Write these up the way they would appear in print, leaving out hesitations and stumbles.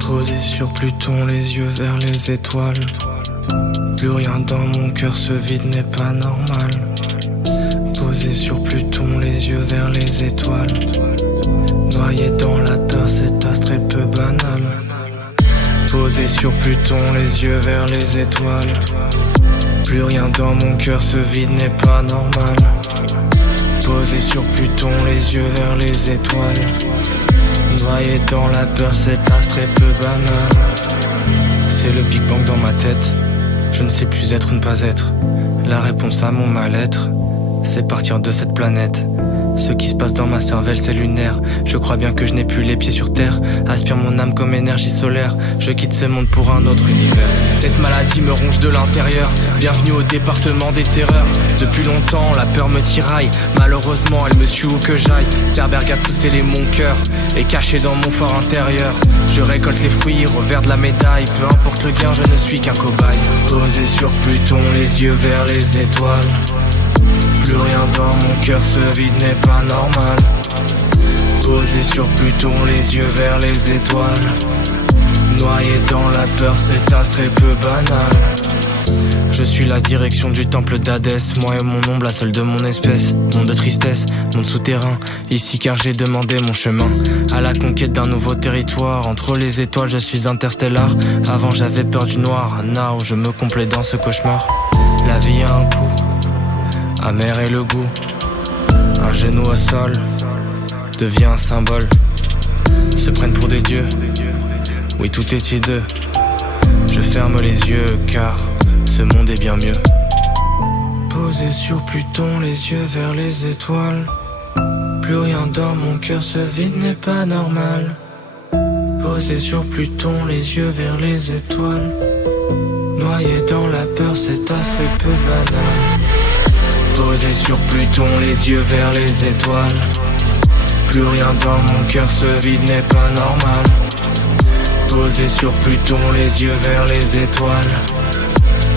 Posé sur Pluton, les yeux vers les étoiles. Plus rien dans mon cœur, ce vide n'est pas normal. Posé sur Pluton, les yeux vers les étoiles. Noyé dans la peur, cet astre est peu banal. Posé sur Pluton, les yeux vers les étoiles. Plus rien dans mon cœur, ce vide n'est pas normal. Posé sur Pluton, les yeux vers les étoiles. Noyé dans la peur, cet astre est peu banal. C'est le Big Bang dans ma tête. Je ne sais plus être ou ne pas être. La réponse à mon mal-être, c'est partir de cette planète. Ce qui se passe dans ma cervelle, c'est lunaire. Je crois bien que je n'ai plus les pieds sur terre. Aspire mon âme comme énergie solaire. Je quitte ce monde pour un autre univers. Cette maladie me ronge de l'intérieur. Bienvenue au département des terreurs. Depuis longtemps, la peur me tiraille. Malheureusement, elle me suit où que j'aille. Cerberga a tout scellé mon cœur et caché dans mon fort intérieur. Je récolte les fruits, revers de la médaille. Peu importe le gain, je ne suis qu'un cobaye. Posé sur Pluton, les yeux vers les étoiles. Plus rien dans mon cœur, ce vide n'est pas normal. Posé sur Pluton, les yeux vers les étoiles. Noyé dans la peur, cet astre est peu banal. Je suis la direction du temple d'Hadès. Moi et mon ombre, la seule de mon espèce. Monde de tristesse, monde souterrain. Ici car j'ai demandé mon chemin à la conquête d'un nouveau territoire. Entre les étoiles, je suis interstellar. Avant j'avais peur du noir. Now je me complais dans ce cauchemar. La vie a un coup amer et le goût. Un genou au sol devient un symbole. Se prennent pour des dieux. Oui, tout est hideux. Je ferme les yeux car ce monde est bien mieux. Posé sur Pluton, les yeux vers les étoiles. Plus rien dans mon cœur, ce vide n'est pas normal. Posé sur Pluton, les yeux vers les étoiles. Noyé dans la peur, cet astre est peu banal. Posé sur Pluton, les yeux vers les étoiles. Plus rien dans mon cœur, ce vide n'est pas normal. Posé sur Pluton, les yeux vers les étoiles.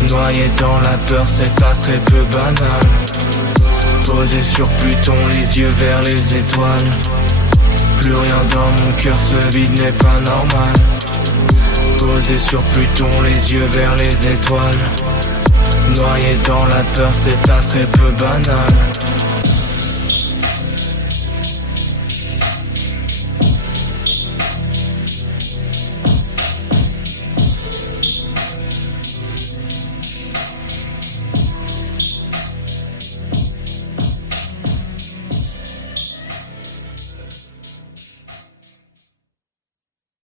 Noyé dans la peur, cet astre est peu banal. Posé sur Pluton, les yeux vers les étoiles. Plus rien dans mon cœur, ce vide n'est pas normal. Posé sur Pluton, les yeux vers les étoiles. Noyé dans la peur, cet astre est peu banal.